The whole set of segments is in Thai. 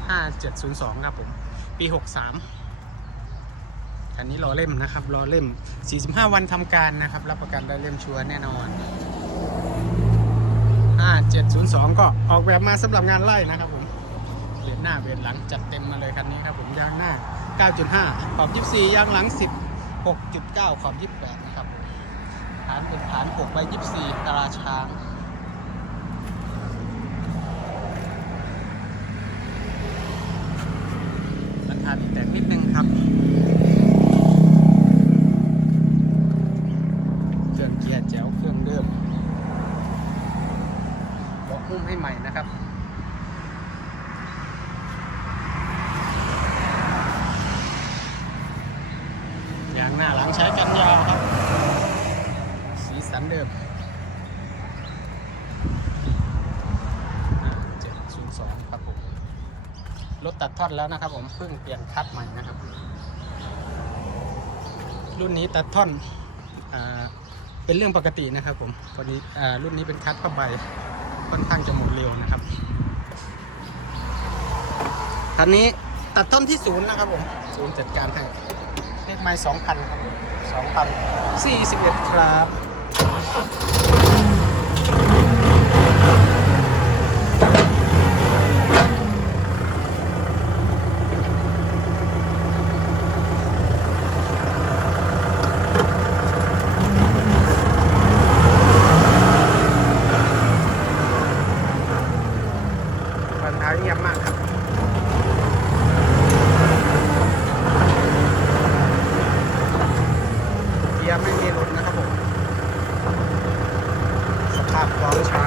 5702 ครับผม ปี 63 คันนี้รอเล่มนะครับรอเล่ม 45 วันทำการนะครับ รับประกันได้เล่มชัวร์แน่นอน 5702 ก็ออกแบบมาสำหรับงานไล่นะครับผมเบียดหน้าเบียดหลังจัดเต็มมาเลยคันนี้ครับผมยางหน้า 9.5 ขอบ 24 ยางหลัง 16.9 ขอบ 28 นะครับผมฐานเป็นฐาน6ใบ24ตาราช้าง ราคามีแตกนิดนึงครับ เครื่องเกียร์แจ๋วเครื่องเดิมบอก หุ้มให้ใหม่นะครับยางหน้าหลังใช้กันยาวครับ สีสันเดิมเจ็ดศูนย์สองครับผมรถตัดท่อนแล้วนะครับผมเพิ่งเปลี่ยนคัดใหม่นะครับ รุ่นนี้ตัดท่อนอเป็นเรื่องปกตินะครับผมพอดีรุ่นนี้เป็นคัดผ้าใบ ค่อนข้างจะหมดเร็วนะครับคันนี้ตัดต้นที่ศูนย์นะครับผมศูนย์จัดการให้เลขไม้สองพันครับสองพันสี่สิบเอ็ดครับายเงียบมากครับเกียร์ไม่มีหลุดนะครับผม สภาพพร้อมใช้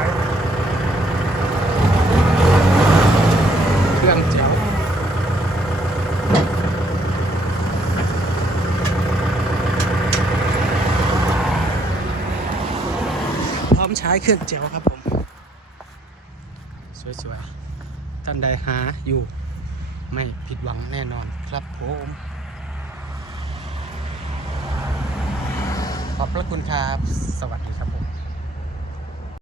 เครื่องเจ๋วพร้อมใช้เครื่องเจ๋วครับผม สวยๆ ท่านใดหาอยู่ไม่ผิดหวังแน่นอนครับผมขอบพระคุณครับ สวัสดี